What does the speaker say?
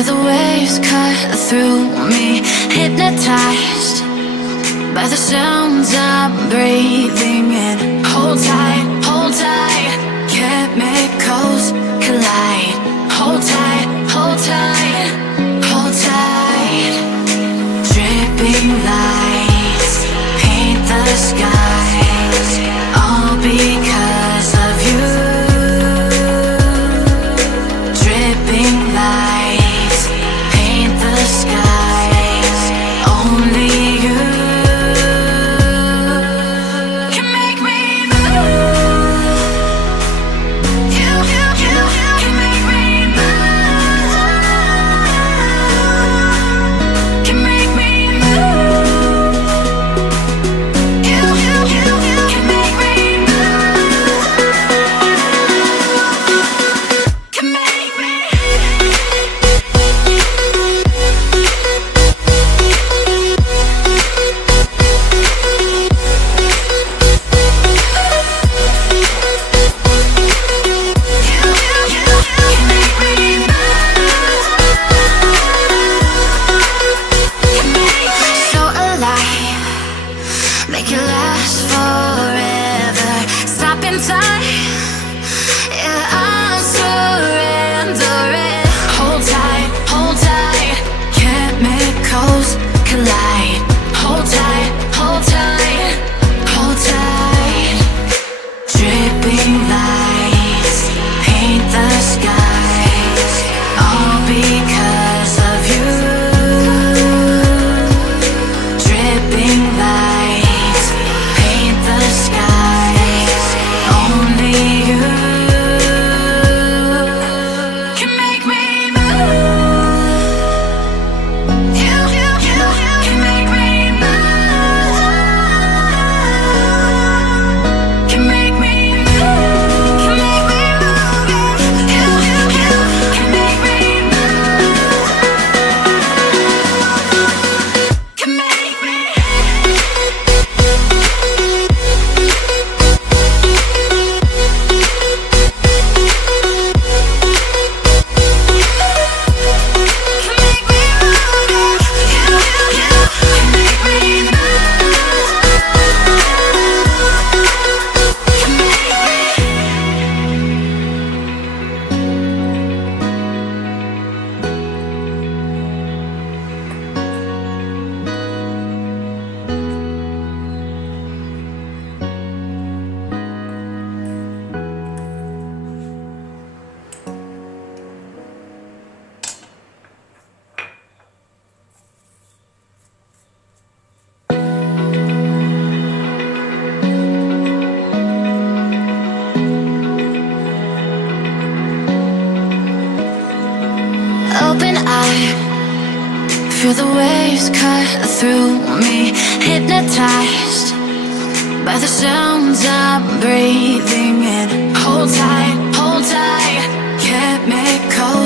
Feel the waves cut through me, hypnotized by the sounds I'm breathing in. Hold tight, hold tight, chemicals collide. Hold tight, hold tight, hold tight. Dripping lights paint the skies, all because of you. Dripping lights paint the skies, only you can make me move. You can make me move. Can make me move. You can make me move. Can make me. So alive, make it last forever. Stop in time, yeah, I'm surrendering. Hold tight, chemicals collide. Hold tight, hold tight, hold tight. Dripping lights paint the skies, all because of you. Dripping lights paint the skies, only you can make me move. You can make me move. Can make me move. Can make me move. You can make me move. Can make me. Open eye, feel the waves cut through me, hypnotized by the sounds I'm breathing in. Hold tight, chemicals